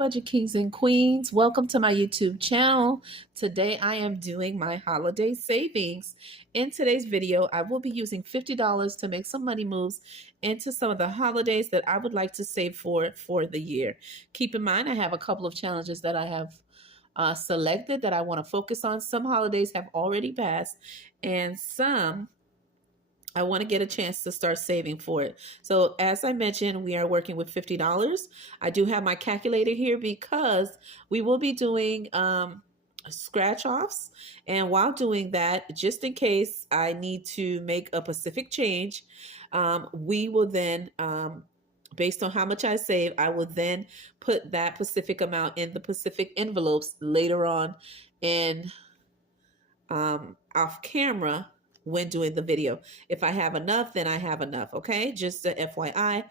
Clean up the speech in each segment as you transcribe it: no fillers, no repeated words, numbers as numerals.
Budget Kings and Queens, welcome to my YouTube channel. Today I am doing my holiday savings. In today's video, I will be using $50 to make some money moves into some of the holidays that I would like to save for the year. Keep in mind, I have a couple of challenges that I have selected that I want to focus on. Some holidays have already passed, and some I want to get a chance to start saving for it. So as I mentioned, we are working with $50. I do have my calculator here because we will be doing scratch offs. And while doing that, just in case I need to make a specific change, we will then, based on how much I save, I will then put that specific amount in the specific envelopes later on in off camera when doing the video. If I have enough, then I have enough. Okay, just a FYI.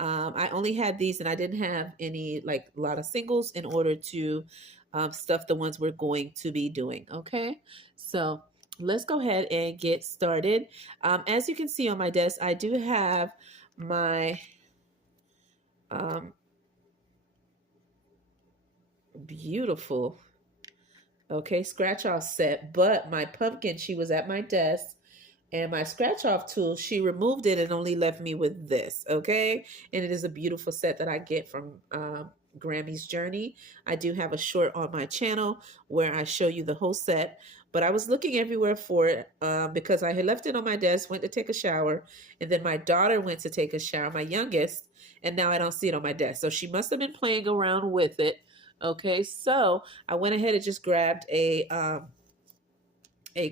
I only had these and I didn't have any, like a lot of singles, in order to stuff the ones we're going to be doing. Okay, so let's go ahead and get started. As you can see on my desk, I do have my beautiful scratch off set, but my pumpkin, she was at my desk, and my scratch off tool, she removed it and only left me with this. Okay, and it is a beautiful set that I get from Grammy's Journey. I do have a short on my channel where I show you the whole set, but I was looking everywhere for it because I had left it on my desk, went to take a shower, and then my daughter went to take a shower, my youngest, and now I don't see it on my desk. So she must have been playing around with it. Okay, so I went ahead and just grabbed a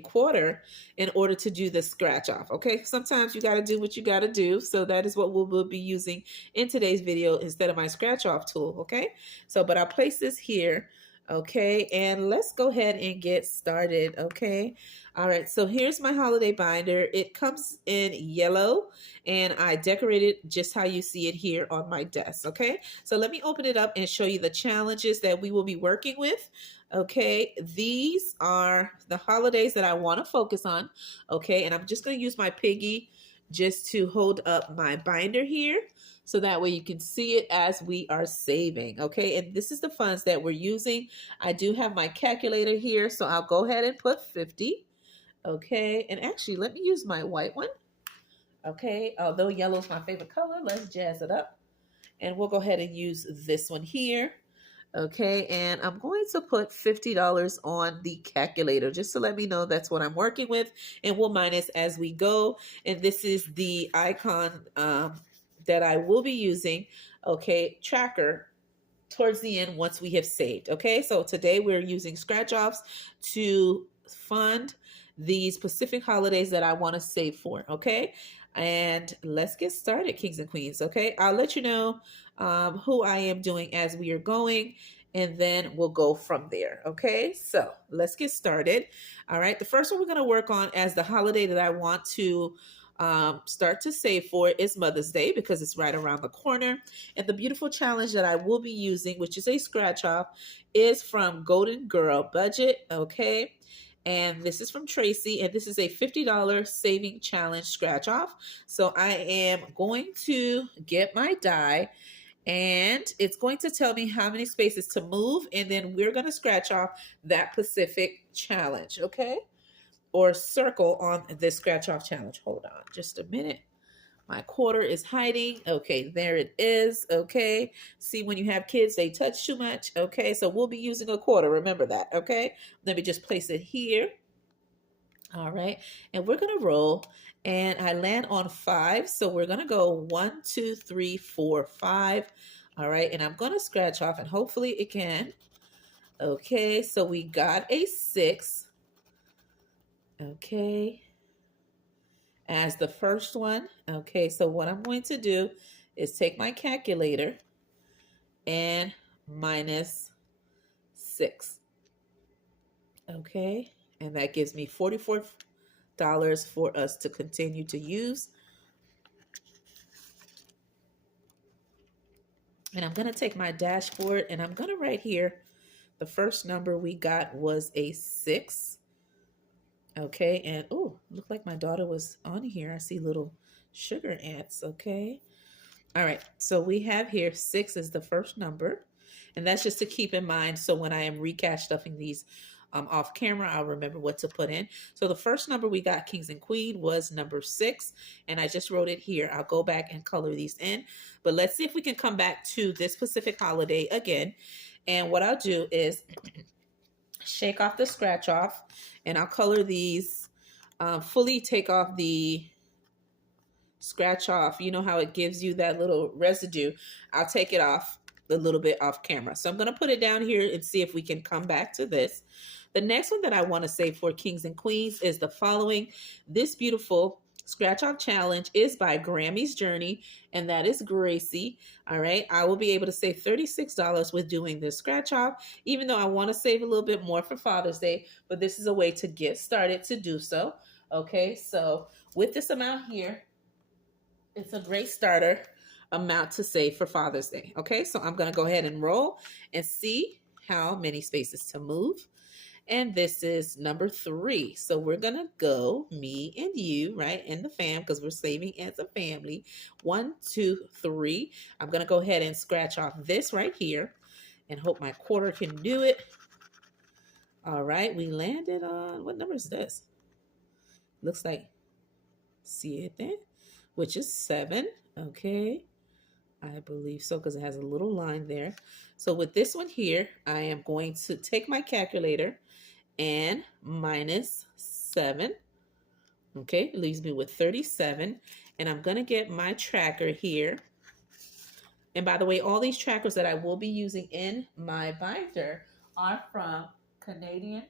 quarter in order to do the scratch off. Okay, sometimes you got to do what you got to do. So that is what we'll be using in today's video instead of my scratch off tool. Okay, so but I'll place this here. Okay, and let's go ahead and get started. Okay, all right, so here's my holiday binder. It comes in yellow, and I decorated just how you see it here on my desk. Okay, so let me open it up and show you the challenges that we will be working with. Okay, these are the holidays that I want to focus on. Okay, and I'm just going to use my piggy just to hold up my binder here, so that way you can see it as we are saving. Okay, and this is the funds that we're using. I do have my calculator here, so I'll go ahead and put 50. Okay, and actually let me use my white one. Okay, although yellow is my favorite color, let's jazz it up, and we'll go ahead and use this one here. Okay, and I'm going to put $50 on the calculator just to let me know that's what I'm working with, and we'll minus as we go. And this is the icon that I will be using, okay, tracker, towards the end once we have saved. Okay, so today we're using scratch offs to fund these specific holidays that I want to save for. Okay, and let's get started, kings and queens. Okay, I'll let you know who I am doing as we are going, and then we'll go from there. Okay, so let's get started. All right, the first one we're going to work on as the holiday that I want to start to save for is Mother's Day, because it's right around the corner. And the beautiful challenge that I will be using, which is a scratch off, is from Golden Girl Budget. Okay, and this is from Tracy, and this is a $50 saving challenge scratch off. So I am going to get my die, and it's going to tell me how many spaces to move, and then we're going to scratch off that specific challenge. Okay, or circle on this scratch off challenge. Hold on just a minute. My quarter is hiding. Okay, there it is. Okay, see, when you have kids, they touch too much. Okay, so we'll be using a quarter. Remember that. Okay, let me just place it here. All right, and we're gonna roll, and I land on 5. So we're gonna go 1, 2, 3, 4, 5. All right, and I'm gonna scratch off, and hopefully it can. Okay, so we got a 6. Okay, as the first one. Okay, so what I'm going to do is take my calculator and minus 6. Okay, and that gives me $44 for us to continue to use. And I'm going to take my dashboard, and I'm going to write here the first number we got was a 6. Okay, and oh, looked like my daughter was on here. I see little sugar ants. Okay, all right, so we have here 6 is the first number, And that's just to keep in mind. So when I am recash stuffing these off camera, I'll remember what to put in. So the first number we got, Kings and Queen, was number 6. And I just wrote it here. I'll go back and color these in. But let's see if we can come back to this specific holiday again. And what I'll do is shake off the scratch off, and I'll color these, fully take off the scratch off. You know how it gives you that little residue? I'll take it off a little bit off camera. So I'm going to put it down here and see if we can come back to this. The next one that I want to say for Kings and Queens is the following. This beautiful scratch off challenge is by Grammy's Journey, and that is Gracie. All right, I will be able to save $36 with doing this scratch off, even though I want to save a little bit more for Father's Day, but this is a way to get started to do so. Okay, so with this amount here, it's a great starter amount to save for Father's Day. Okay, so I'm going to go ahead and roll and see how many spaces to move. And this is number 3. So we're going to go, me and you, right, and the fam, because we're saving as a family. 1, 2, 3. I'm going to go ahead and scratch off this right here and hope my quarter can do it. All right, we landed on, what number is this? Looks like, see it there? Which is 7. Okay, I believe so, because it has a little line there. So with this one here, I am going to take my calculator and minus 7. Okay, it leaves me with 37. And I'm going to get my tracker here. And by the way, all these trackers that I will be using in my binder are from Canadian,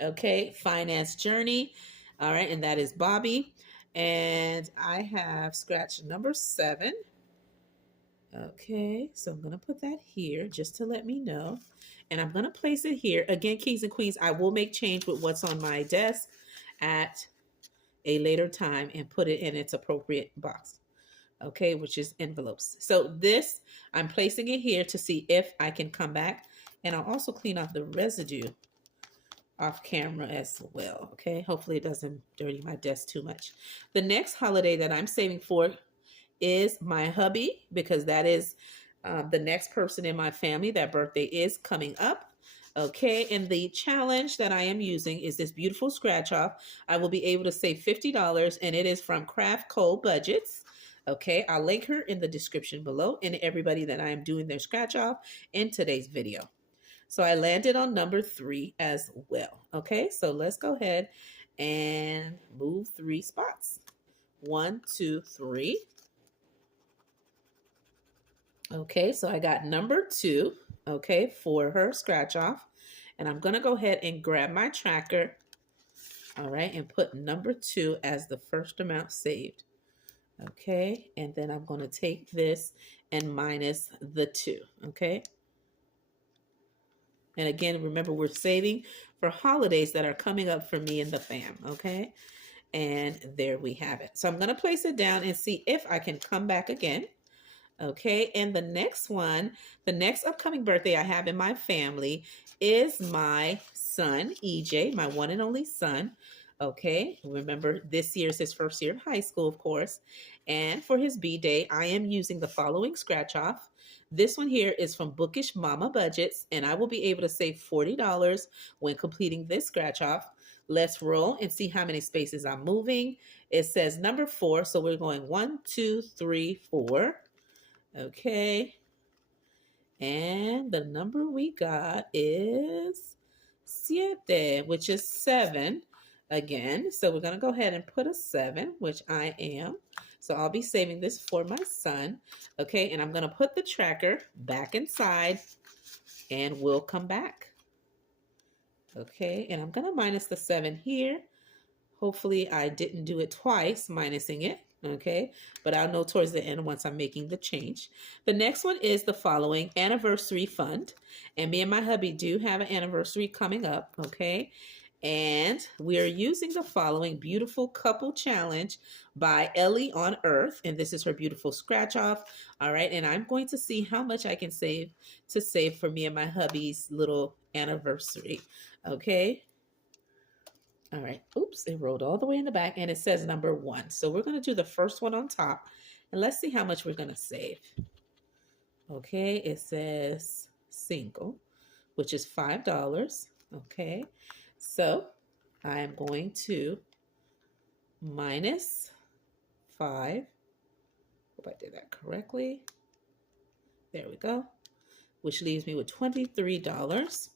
okay, Finance Journey. All right, and that is Bobby. And I have scratch number 7. Okay, so I'm going to put that here just to let me know. And I'm going to place it here. Again, Kings and Queens, I will make change with what's on my desk at a later time and put it in its appropriate box. Okay, which is envelopes. So this, I'm placing it here to see if I can come back. And I'll also clean off the residue off camera as well. Okay, hopefully it doesn't dirty my desk too much. The next holiday that I'm saving for is my hubby, because that is the next person in my family. That birthday is coming up. Okay, and the challenge that I am using is this beautiful scratch off. I will be able to save $50, and it is from Craft Cold Budgets. Okay, I'll link her in the description below, and everybody that I am doing their scratch off in today's video. So I landed on number 3 as well. Okay, so let's go ahead and move 3 spots. 1, 2, 3. Okay, so I got number 2, okay, for her scratch off. And I'm going to go ahead and grab my tracker, all right, and put number 2 as the first amount saved. Okay, and then I'm going to take this and minus the 2, okay? And again, remember, we're saving for holidays that are coming up for me and the fam, okay? And there we have it. So I'm going to place it down and see if I can come back again. Okay, and the next one, the next upcoming birthday I have in my family is my son, EJ, my one and only son. Okay, remember this year is his first year of high school, of course. And for his B-Day, I am using the following scratch off. This one here is from Bookish Mama Budgets, and I will be able to save $40 when completing this scratch off. Let's roll and see how many spaces I'm moving. It says number 4, so we're going 1, 2, 3, 4. Okay, and the number we got is 7, which is 7 again. So we're going to go ahead and put a 7, which I am. So I'll be saving this for my son. Okay, and I'm going to put the tracker back inside and we'll come back. Okay, and I'm going to minus the 7 here. Hopefully I didn't do it twice, minusing it. Okay, but I'll know towards the end once I'm making the change. The next one is the following anniversary fund. And me and my hubby do have an anniversary coming up. Okay, and we are using the following beautiful couple challenge by Ellie on Earth. And this is her beautiful scratch off. All right, and I'm going to see how much I can save for me and my hubby's little anniversary. Okay. All right, oops, it rolled all the way in the back and it says number 1. So we're going to do the first one on top and let's see how much we're going to save. Okay, it says single, which is $5. Okay, so I am going to minus 5. Hope I did that correctly. There we go, which leaves me with $23.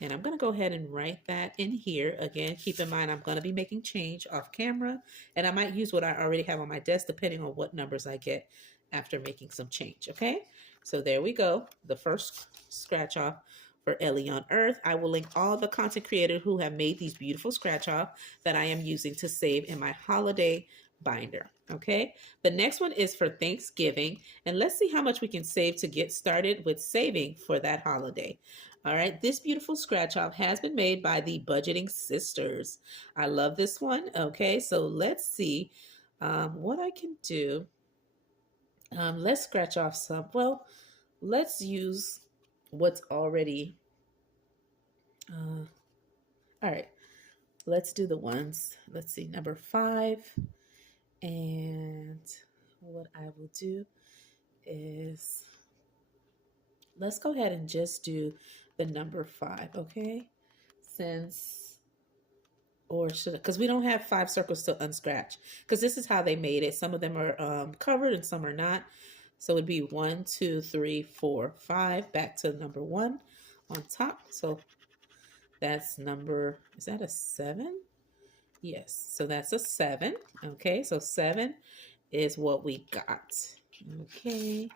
And I'm going to go ahead and write that in here. Again, keep in mind, I'm going to be making change off camera, and I might use what I already have on my desk depending on what numbers I get after making some change, okay? So there we go, the first scratch off for Ellie on Earth. I will link all the content creators who have made these beautiful scratch off that I am using to save in my holiday binder, okay? The next one is for Thanksgiving, and let's see how much we can save to get started with saving for that holiday. All right, this beautiful scratch off has been made by the Budgeting Sisters. I love this one. Okay, so let's see what I can do. Let's scratch off some. Well, let's use what's already. All right, let's do the ones. Let's see, number 5. And what I will do is, let's go ahead and just do the number 5, okay? Since, or should, because we don't have 5 circles to unscratch, because this is how they made it. Some of them are covered and some are not. So it'd be 1, 2, 3, 4, 5. Back to number 1 on top. So that's number, is that a 7? Yes, so that's a 7. Okay, so 7 is what we got. Okay,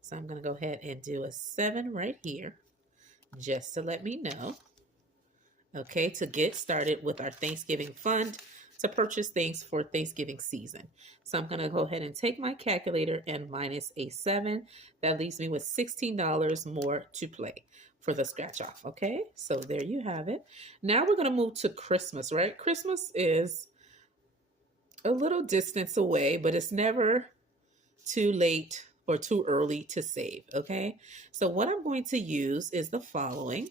so I'm going to go ahead and do a 7 right here, just to let me know. Okay, to get started with our Thanksgiving fund to purchase things for Thanksgiving season. So I'm going to go ahead and take my calculator and minus a 7. That leaves me with $16 more to play for the scratch off. Okay, so there you have it. Now we're going to move to Christmas, right? Christmas is a little distance away, but it's never too late or too early to save. Okay, so what I'm going to use is the following.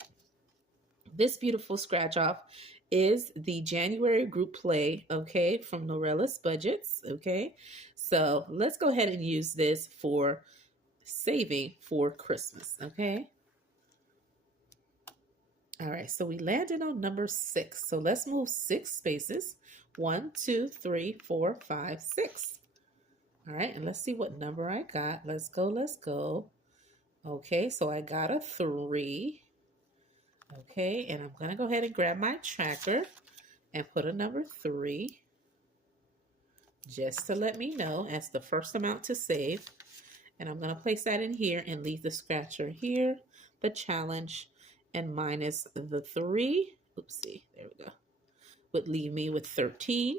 This beautiful scratch off is the January group play, okay, from Norella's Budgets, okay? So let's go ahead and use this for saving for Christmas, okay? All right, so we landed on number 6. So let's move 6 spaces. 1, 2, 3, 4, 5, 6. All right, and let's see what number I got. Let's go, let's go. Okay, so I got a 3. Okay, and I'm going to go ahead and grab my tracker and put a number 3 just to let me know as the first amount to save. And I'm going to place that in here and leave the scratcher here, the challenge, and minus the 3. Oopsie, there we go. Would leave me with 13.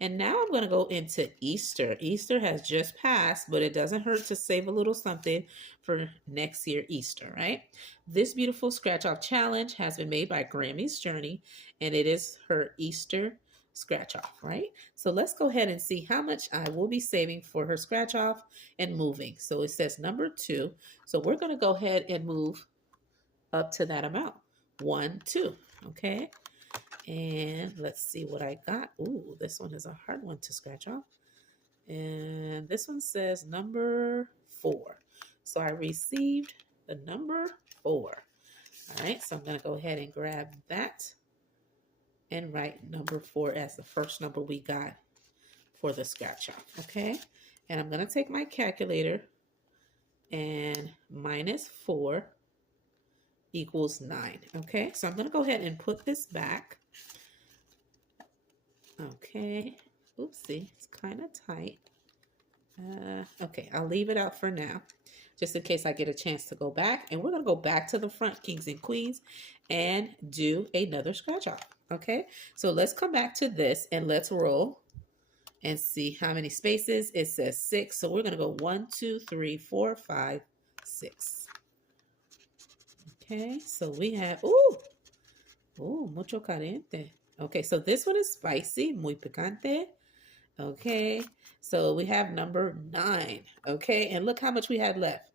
And now I'm going to go into Easter. Easter has just passed, but it doesn't hurt to save a little something for next year Easter, right? This beautiful scratch off challenge has been made by Grammy's Journey, and it is her Easter scratch off, right? So let's go ahead and see how much I will be saving for her scratch off and moving. So it says number 2. So we're going to go ahead and move up to that amount. 1, 2, okay? And let's see what I got. Ooh, this one is a hard one to scratch off. And this one says number 4. So I received the number 4. All right, so I'm going to go ahead and grab that and write number 4 as the first number we got for the scratch off. Okay, and I'm going to take my calculator and minus 4 equals 9. Okay, so I'm going to go ahead and put this back. Okay, oopsie, it's kind of tight. Okay, I'll leave it out for now, just in case I get a chance to go back. And we're going to go back to the front, kings and queens, and do another scratch off. Okay, so let's come back to this and let's roll and see how many spaces. It says 6, so we're going to go 1, 2, 3, 4, 5, 6. Okay, so we have, mucho caliente. Okay, so this one is spicy, muy picante. Okay, so we have number 9. Okay, and look how much we had left.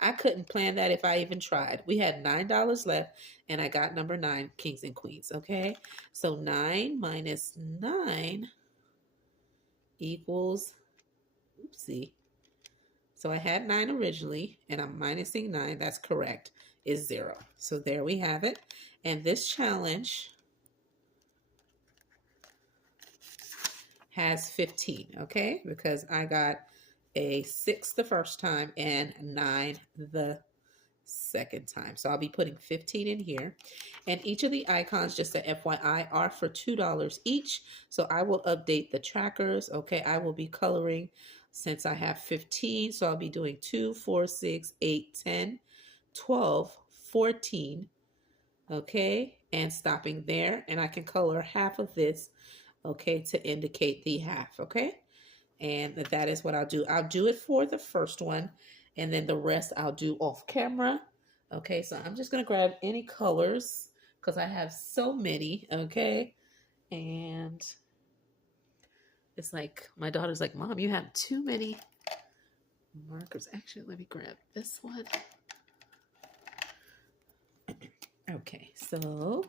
I couldn't plan that if I even tried. We had $9 left, and I got number 9, kings and queens. Okay, so 9 minus 9 equals, oopsie. So I had 9 originally, and I'm minusing 9. That's correct. is 0. So there we have it. And this challenge has 15, okay? Because I got a 6 the first time and 9 the second time. So I'll be putting 15 in here. And each of the icons, just a FYI, are for $2 each. So I will update the trackers, okay? I will be coloring since I have 15. So I'll be doing 2, 4, 6, 8, 10, 12, 14, okay? And stopping there. And I can color half of this, okay, to indicate the half, okay? And that is what I'll do. I'll do it for the first one, and then the rest I'll do off camera. Okay, so I'm just going to grab any colors because I have so many, okay? And it's like, my daughter's like, Mom, you have too many markers. Actually, let me grab this one. Okay, so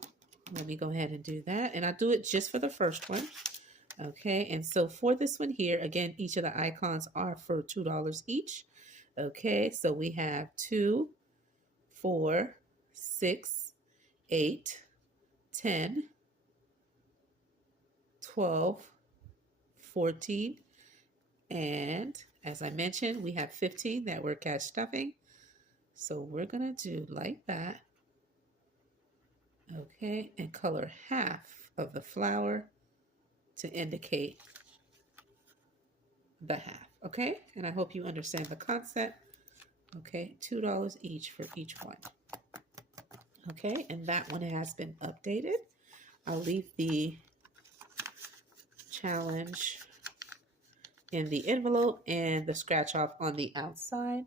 let me go ahead and do that. And I'll do it just for the first one. Okay, and so for this one here, again, each of the icons are for $2 each. Okay, so we have 2, 4, 6, 8, 10, 12, 14, and as I mentioned, we have 15 that we're catch stuffing. So we're gonna do like that. Okay, and color half of the flower to indicate the half, okay? And I hope you understand the concept. Okay, $2 each for each one. Okay, and that one has been updated. I'll leave the challenge in the envelope and the scratch off on the outside.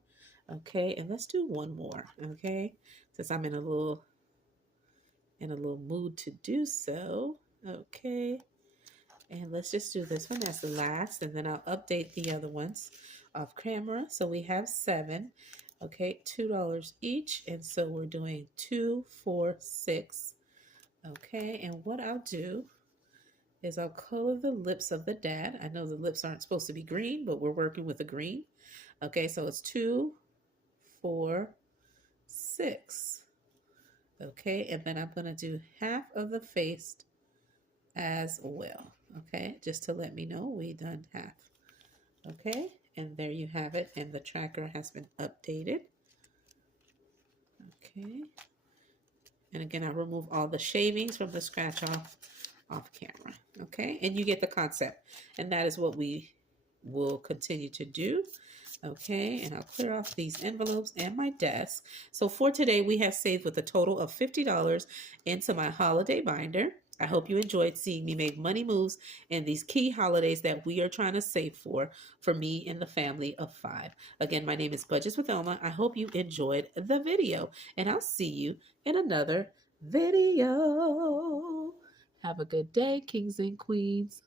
Okay, and let's do one more, okay? Since I'm in a little mood to do so. Okay. And let's just do this one as the last, and then I'll update the other ones off camera. So we have 7, okay, $2 each. And so we're doing 2, 4, 6. Okay, and what I'll do is I'll color the lips of the dad. I know the lips aren't supposed to be green, but we're working with a green. Okay, so it's 2, 4, 6. Okay, and then I'm going to do half of the face as well. Okay, just to let me know we done half. Okay, and there you have it, and the tracker has been updated. Okay, and again, I remove all the shavings from the scratch off camera. Okay, and you get the concept, and that is what we will continue to do. Okay, and I'll clear off these envelopes and my desk. So for today, we have saved with a total of $50 into my holiday binder. I hope you enjoyed seeing me make money moves in these key holidays that we are trying to save for me and the family of 5. Again, my name is Budgets with Elma. I hope you enjoyed the video, and I'll see you in another video. Have a good day, kings and queens.